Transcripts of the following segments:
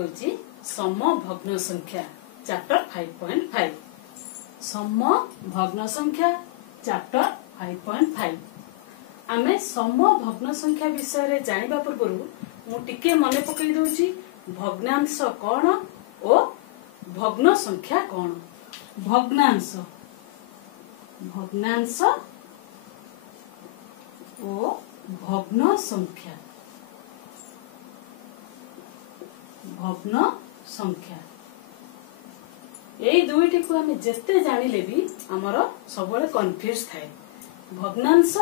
होची समभग्न संख्या चैप्टर 5.5 समभग्न संख्या चैप्टर 5.5 आमे समभग्न संख्या विषय रे जानिबा पूर्व मु टिके मने पकई दउची भग्नांश कौन ओ भग्न संख्या कौन। भग्नांश भग्नांश ओ भग्न संख्या भग्न संख्या यही दुईटी को आम जिते जानिले भी आमर सब कन्फ्यूज थाए। भग्नांश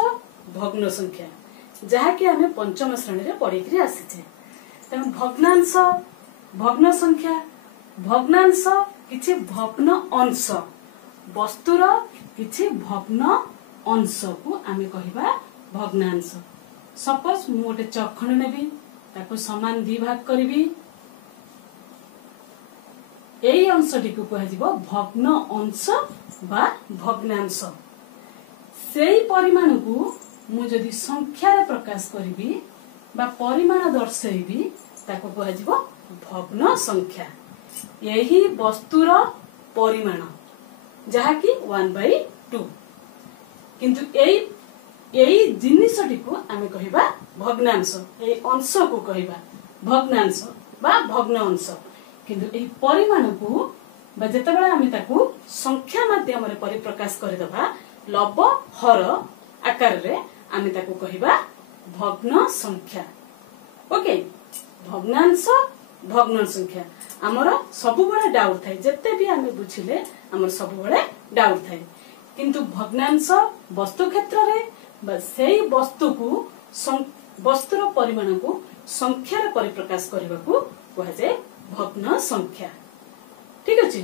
भग्न संख्या जहाँकि आम पंचम श्रेणी पढ़ी आसीचे तेणु भग्नांश भग्न संख्या भग्नांश किछि भग्न अंश वस्तुर किछि भग्न अंश को आम कहिबा भग्नांश। सपोज मु गोटे चखंड नेबी ताको समान दी भाग करिबी यही अंशटी को कह भग्न अंश बा भग्नांश। सेई परिमाण को मु जदि संख्यार प्रकाश करी बा परिमाण दर्शेबी ताको कह भग्न संख्या। यही वस्तुर परिमाण जहाँकि 1/2 किंतु यही जिनिसटी को आम कहबा भग्नांश। यही अंश को कहबा भग्नांश बा भग्न अंश किंतु एही परिमाण को जेतेबेले आमे ताकू संख्या माध्यम रे परिप्रकाश करदेबा लब हर आकार रे आमे ताकू कहिबा भग्न संख्या। ओके भग्नांश भग्न संख्या हमर सब बळे डाउट थाए जत्ते भी आमे बुझिले हमर सब बळे डाउट थाए किंतु भग्नांश वस्तु क्षेत्र रे बा सेही वस्तु को वस्तुर परिमाण को संख्या रे परिप्रकाश करबा को कह जाय भग्न संख्या। ठीक अछि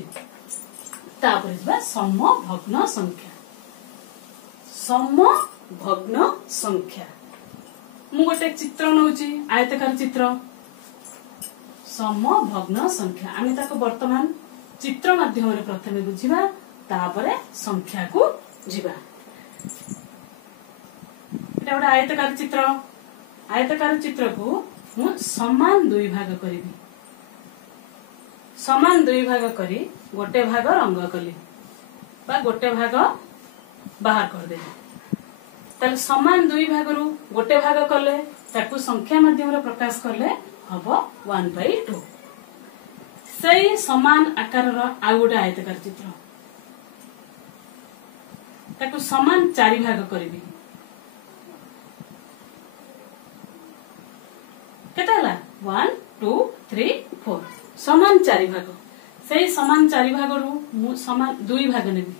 तापर जबा समभग्न संख्या। समभग्न संख्या मु गोटे चित्र नउची आयताकार चित्र समभग्न संख्या आमे ताको वर्तमान चित्र माध्यम रे प्रथमे बुझिबा तापरे संख्या को जिबा। एटा गोटे आयताकार चित्र को मु समान दुई भाग करिबी समान दुई भाग करी गोटे भाग रंग कली बा गोटे भाग बाहर कर देली ताले समान दुई भाग रु गोटे भाग कले ताकू संख्या माध्यम रे प्रकाश करले हबो 1/2। सही समान आकार रो आ गोटे आयताकार चित्र ताकू समान चारि भाग करबी केता हला 1 2 3 4 समान चारि भाग से समान चारि भाग रु मु समान दुई भाग नेबी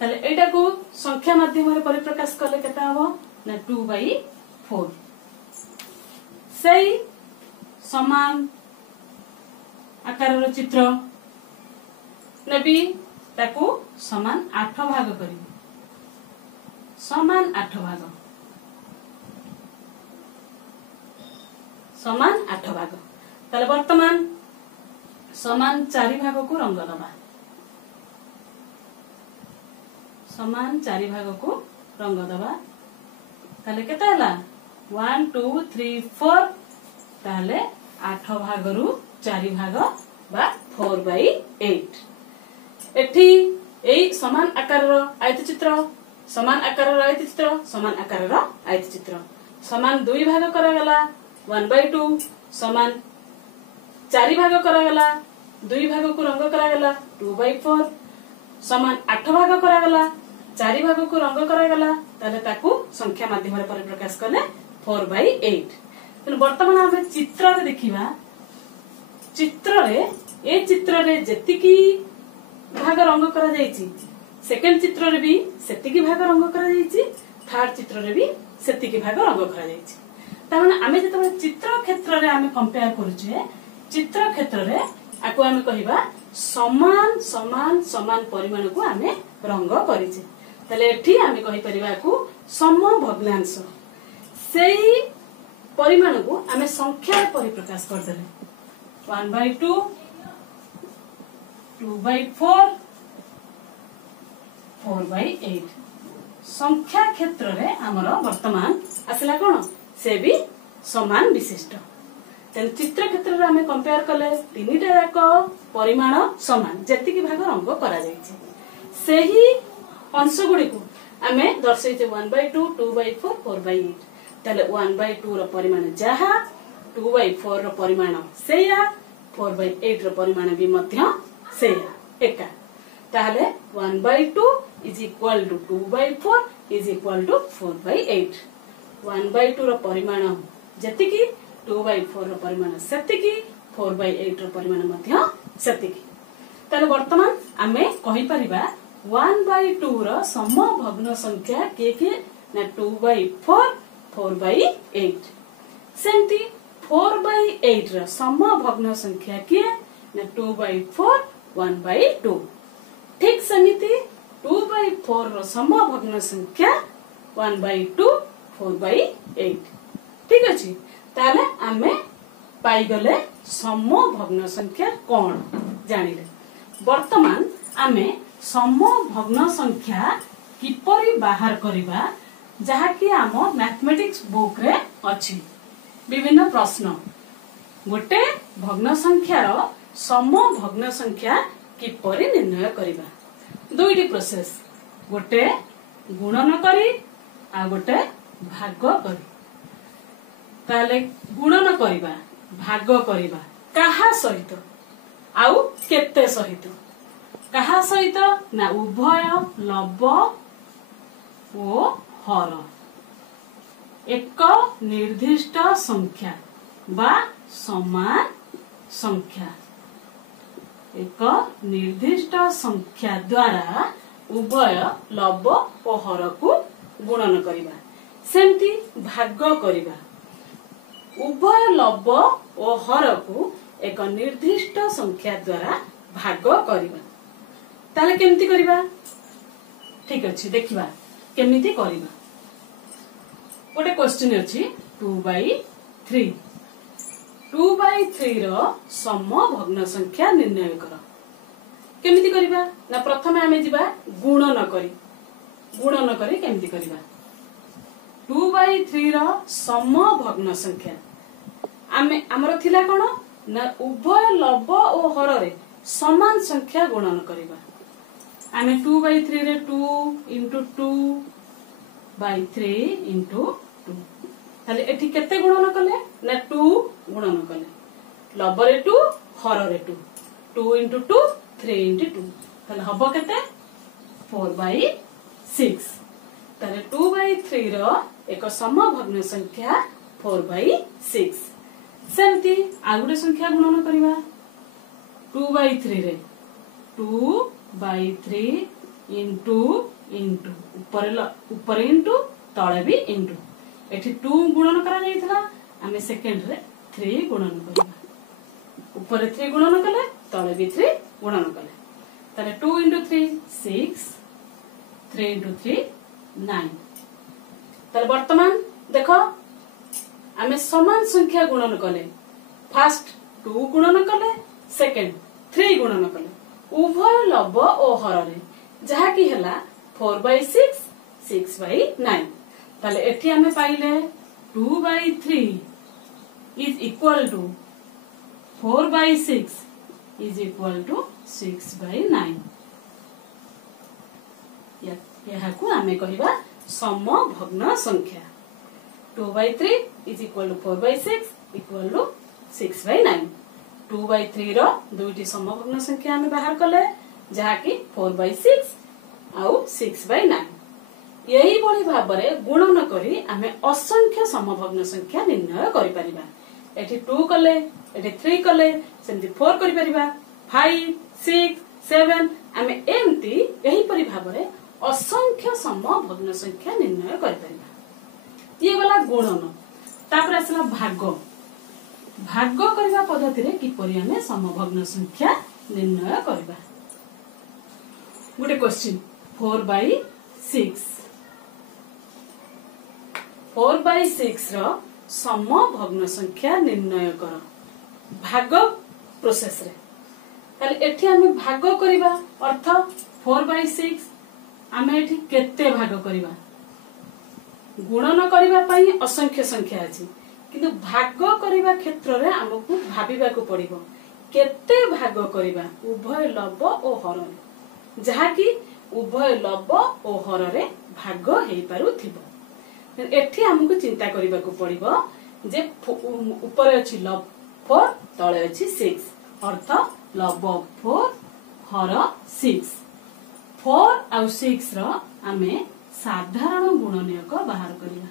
ताले एटा को संख्या माध्यम रे परिप्रकाश करले केता हबो ना 2/4। से समान आकार रो चित्र नेबी ताकू समान 8 भाग करी समान 8 भाग समान 8 भाग ताले वर्तमान समान चारि भाग को रंग दबा समान चारि भाग को रंग दबा ताले केता हला 1 2 3 4 ताले 8 भाग रु चारि भाग बा 4/8। एठी एई समान आकार रो आयत चित्र समान आकार रो आयत चित्र समान आकार रो आयत चित्र समान दुई भाग करा गला 1/2 समान चारि भाग करा गला दुई भाग को रंग करा गला 2/4 समान 8 भाग करा गला चारि भाग को रंग करा गला ताले ताकू संख्या माध्यम रे परिप्रकाश करले 4/8। तन वर्तमान हम चित्र रे देखिबा चित्र रे जेतिकी भाग रंग करा जायछि सेकंड चित्र रे भी सेतिकी भाग रंग करा जायछि थर्ड चित्र रे भी सेतिकी भाग रंग करा जायछि। ताମାନେ आमे जतबे चित्र क्षेत्र रे आमे कंपेयर करूछे चित्र क्षेत्र रे आको आमे कहिबा समान समान समान परिमाण को आमे रंग करिछे तले एठी आमे कहि परिबा को समभग्नांश। सेही परिमाण को आमे संख्या रे परिप्रकाश कर देले 1/2 2/4 4/8 संख्या क्षेत्र रे हमर वर्तमान आसला कोन से भी समान विशिष्ट तेन चित्र क्षेत्र रे हमें कंपेयर कले तीनटा जाक परिमाण समान जेति की भाग रंग करा जायछि सेही अंश गुडी को हमें दर्शैते 1/2 2/4 4/8 ताले 1/2 रो परिमाण जहा 2/4 रो परिमाण सेया 4/8 रो परिमाण भी मध्य सेया एका ताले 1/2 is equal to 2/4 is equal to 4/8 1/2 रो परिमाण जतिकी 2/4 रो परिमाण सेतिकी 4/8 रो परिमाण मध्य सेतिकी ताले वर्तमान आमे कहि परिबा 1/2 रो समभग्न संख्या के ना 2/4 4/8 सेंती 4/8 रो समभग्न संख्या के ना 2/4 1/2 ठीक समिति 2/4 रो समभग्न संख्या 1/2 4/8 ठीक अछि ताले आमे पाई गले समभग्न संख्या कोन जानिले वर्तमान आमे समभग्न संख्या किपरि बाहर करिबा जहा कि आम मैथमेटिक्स बुक रे अछि विभिन्न प्रश्न गोटे भग्न संख्या रो समभग्न संख्या किपरि निर्णय करिबा दुईटी प्रोसेस गोटे गुणन करी आ गोटे भाग करी ताले गुणन करिबा भाग करिबा काहा सहित आउ केते सहित काहा सहित ना उभय लब ओ हर एक निर्दिष्ट संख्या बा समान संख्या एक निर्दिष्ट संख्या द्वारा उभय लब ओ हर को गुणन करिबा सेमती भाग करिबा उभय लब ओ हर को एक निर्दिष्ट संख्या द्वारा भाग करिबा ताले केमती करिबा ठीक अछि देखिबा केमिति करिबा गोटे क्वेश्चन अछि 2/3 2/3 रो समभग्न संख्या निर्णय कर केमिति करिबा ना प्रथमे हमें जिबा गुणन करी केमिति करिबा 2/3 रो समभग्न संख्या आमे हमर थिला कोन ना उभय लब ओ हर रे समान संख्या गुणन करिबा आमे 2/3 रे 2 into 2/3 into 2 ताले एठी केते गुणन कले ना 2 गुणन कले लब रे 2 हर रे 2 2 into 2 3 into 2 ताले हबो केते 4/6 ताले 2/3 रो एक समभग्न संख्या 4/6 सेमती आगुडे संख्या गुणन करिबा 2/3 रे 2/3 into ऊपर इंटू तळे भी इंटू एठी 2 गुणन करा जायथला आमे सेकंड रे 3 गुणन करिबा ऊपर 3 गुणन कले तळे भी 3 गुणन कले ताले 2 into 3 6 3 into 3 9 ताले वर्तमान देखो आमे समान संख्या गुणन कले फर्स्ट 2 गुणन कले सेकंड 3 गुणन कले उभय लब ओ हर रे जहा की हला 4/6 6/9 ताले एठी हमें पाइले 2/3 is equal to 4/6 is equal to 6/9 यहा को हमें कहिबा समभग्न संख्या 2/3 is equal to 4/6 equal to 6/9 2/3 रो दुईटी समभग्न संख्या हमें बाहर कले जहा की 4/6 आउ 6/9 यही बड़ी भाबरे गुणन करी आमे असंख्य समभग्न संख्या निर्णय करि परिबा एठी 2 कले एठी 3 कले सेमती 4 करि परिबा 5 6 7 आमे एमती यही परि भाबरे असंख्य समभग्न संख्या निर्णय करि परिबा ये वाला गुणन तापर असला भाग करबा पद्धति रे किपरि हमें समभग्न संख्या निर्णय करबा गुटे क्वेश्चन 4/6 रो समभग्न संख्या निर्णय कर भाग प्रोसेस रे ताले एठी हमें भाग करबा अर्थ 4/6 आमे एठी केते भाग करिबा गुणन करिबा पई असंख्य संख्या अछि किंतु भाग करिबा क्षेत्र रे हमकु भाबिबा को पड़िबो केते भाग करिबा उभय लव और हर जहा कि उभय लव और हर रे भाग हेई पारुथिबो एठी हमकु चिंता करिबा को पड़िबो जे ऊपर अछि लव 4 तळे अछि 6 अर्थ लव 4 हर 6 4 आउ 6 रो आमे साधारण गुणनीयक बाहर करिबा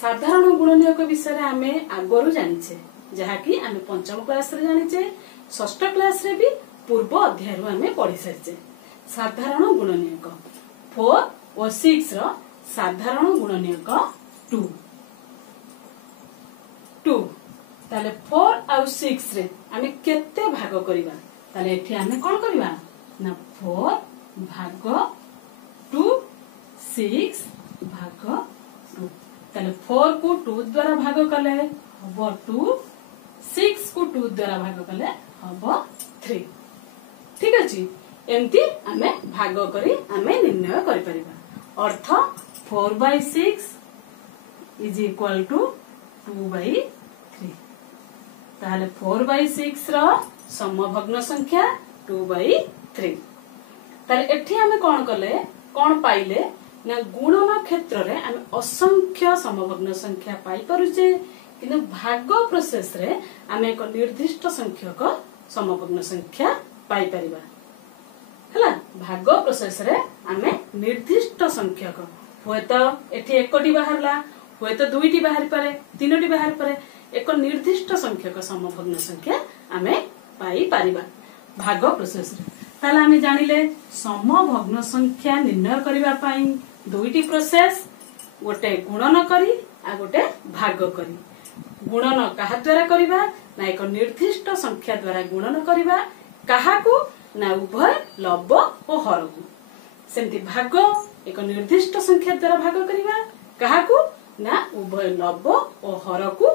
साधारण गुणनीयक विषय आमे आगरु जानिछे जहा कि आमे पंचम क्लास रे जानिछे षष्ठ क्लास रे भी पूर्व अध्याय रो आमे पढि सारिछे साधारण गुणनीयक 4 और 6 रो साधारण गुणनीयक 2 2 ताले 4 आउ 6 रे आमे केते भाग करिबा ताले एठी आमे कोन करिबा ना 4 भाग 2 6 भाग 2 ताले 4 को 2 द्वारा भाग कले हबो 2 6 को 2 द्वारा भाग कले हबो 3 ठीक अछि एमती हमें भाग करी हमें निर्णय करि परिबा अर्थ 4/6 इज इक्वल टू 2/3 ताले 4/6 रो समभग्न संख्या 2/3 ताले एठी हमें कोन कले कोन पाइले ना गुणन क्षेत्र रे हम असंख्य समभग्न संख्या पाई परुचे किंतु भाग प्रोसेस रे हम एक निर्दिष्ट संख्यक समभग्न संख्या पाई परिबा हला भाग प्रोसेस रे हम निर्दिष्ट संख्यक होय तो एठी एकटी बाहरला होय तो दुईटी बाहर पारे तीनटी बाहर पारे एक निर्दिष्ट संख्यक समभग्न संख्या हम पाई परिबा भाग प्रोसेस रे ताला हम जानिले समभग्न संख्या निर्णय करिबा पई दुईटी प्रोसेस गोटे गुणन करी आ गोटे भाग करी गुणन कहा द्वारा करिबा ना एक निर्दिष्ट संख्या द्वारा गुणन करिबा काहाकू ना उभय लव और हर को सेमती भाग एक निर्दिष्ट संख्या द्वारा भाग करिबा काहाकू ना उभय लव और हर को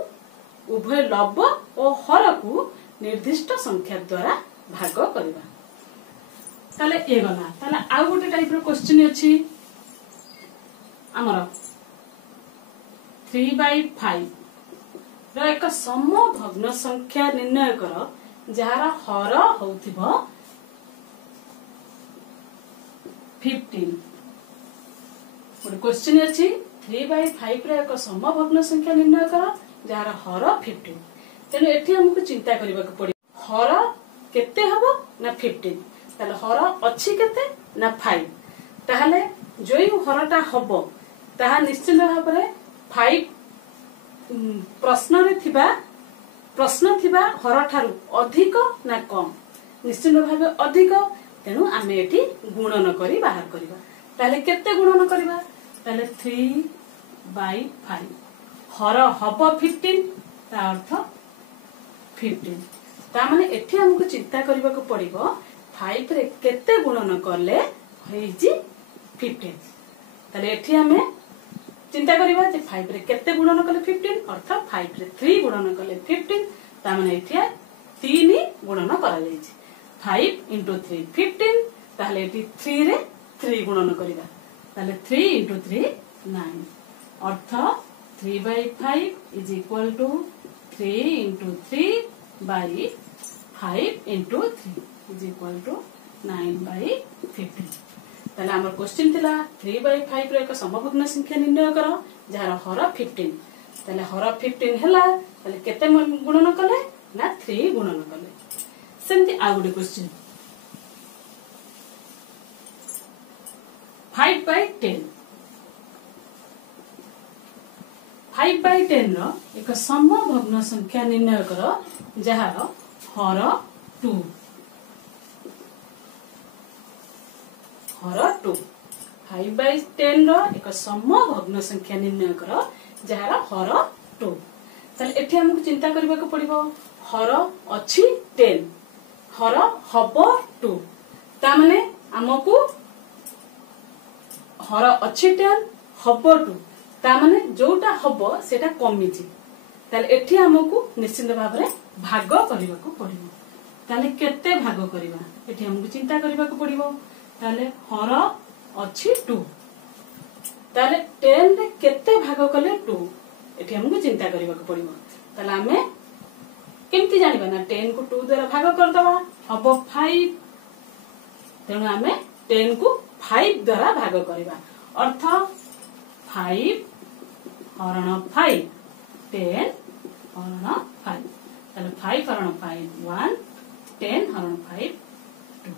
उभय लव और हर को निर्दिष्ट संख्या द्वारा भाग करिबा ताले ए गला ताले आ गोटे टाइप रो क्वेश्चन अछि हमर 3/5 रो एक समभग्न संख्या निर्णय कर जहार हर होथिबो 15 गोटे क्वेश्चन अछि 3/5 रो एक समभग्न संख्या निर्णय कर जहार हर 15 तेनु एठी हमकु चिंता करबा को पड़ी हर केते हबो ना 15 ताले हर अछि केते ना 5 ताहले जोई हरटा हबो ताहा निश्चित भाव रे 5 प्रश्न थिबा हर ठारू अधिक ना कम निश्चित भाव अधिक तेनु आमे एठी गुणन करी बाहर करबा ताले केते गुणन करबा ताले 3/5 हर हबो 15 ता अर्थ 15 ता माने एठी हमकु चिंता करबा को पड़िबो 5 रे केते गुणन करले होईजी 15 ताले एठी हमें चिंता करिबा जे 5 रे केते गुणन करले 15 अर्थ 5 रे 3 गुणन करले 15 ता माने एठी 3 गुणन करा जाईछि 5 * 3 15 ताले एठी 3 रे 3 गुणन करिबा ताले 3 * 3 9 अर्थ 3/5 is equal to 3 * 3/5 * 3 is equal to 9/15 ताले हमर क्वेश्चन थिला 3/5 रो एक समभग्न संख्या निर्णय करो जहार हर 15 ताले हर 15 हला ताले केते गुणन कले ना 3 गुणन कले सेमती आ गुडे क्वेश्चन 5/10 5/10 रो एक समभग्न संख्या निर्णय करो जहार हर 2 हर 2 5/10 रो एक समभग्न संख्या निर्णय करो जहार हर 2 ताले एठी हमकु चिंता करबा को पड़िबो हर अछि 10 हर हबो 2 ता माने हमकु हर अछि 10 हबो 2 ता माने जोटा हबो सेटा कमिछि ताले एठी हमकु निश्चित भाव रे भाग करबा को पड़िबो ताले केते भाग करबा एठी हमकु चिंता करबा को पड़िबो ताले हर अच्छी 2 ताले 10 रे केते भाग कले 2 एठी हमको चिंता करबा को पड़िबो ताले हमें केमती जानिबा ना 10 को 2 द्वारा भाग कर दबा हबो 5 तेणु हमें 10 को 5 द्वारा भाग करबा अर्थ 5 हरण 5 10 हरण 5 ताले 5 हरण 5 1 10 हरण 5 2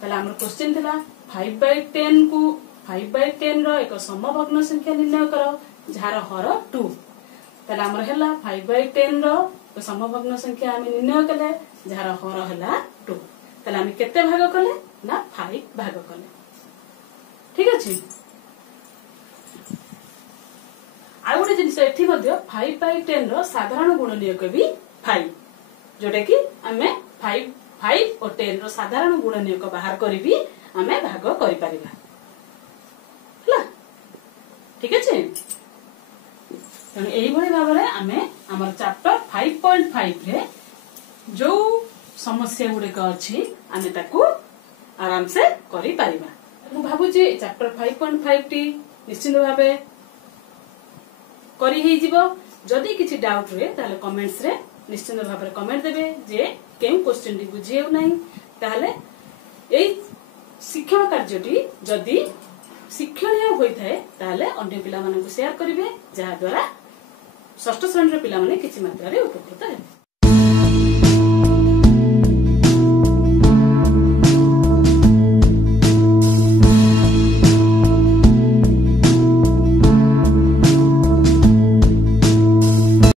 ताले हमर क्वेश्चन थिला 5/10 को 5/10 रो एक समभग्न संख्या निर्णय करो जहार हर 2 ताले हमर हैला 5/10 रो एक समभग्न संख्या हम निर्णय कले जहार हर हैला 2 ताले हम केते भाग कले ना 5 भाग कले ठीक अछि आ गोटे जिनिस एठी मध्ये 5/10 रो साधारण गुणनीयक भी 5 जोटे कि हमें 5 और 10 रो साधारण गुणनीयक बाहर करी भी हमें भाग करि परिबा हला ठीक अछि तने एही भली भाव रे हमें हमर चैप्टर 5.5 रे जो समस्या गुडे का अछि हमें ताकू आराम से करि परिबा मु भाबु जे चैप्टर 5.5 टी निश्चित भाबे करी ही जीवो जदी किछि डाउट रे ताले कमेंट्स रे निश्चित भाव रे कमेंट देबे जे केउ क्वेश्चन टी बुझियौ नाही ताले एई शिक्षण कार्यटी जदी शिक्षणीय होई थाए ताले अन्य पिला मानकु शेयर करिवे जहा द्वारा षष्ठ श्रेणी रे पिला माने किछि मात्रा रे उपकृत हेबे।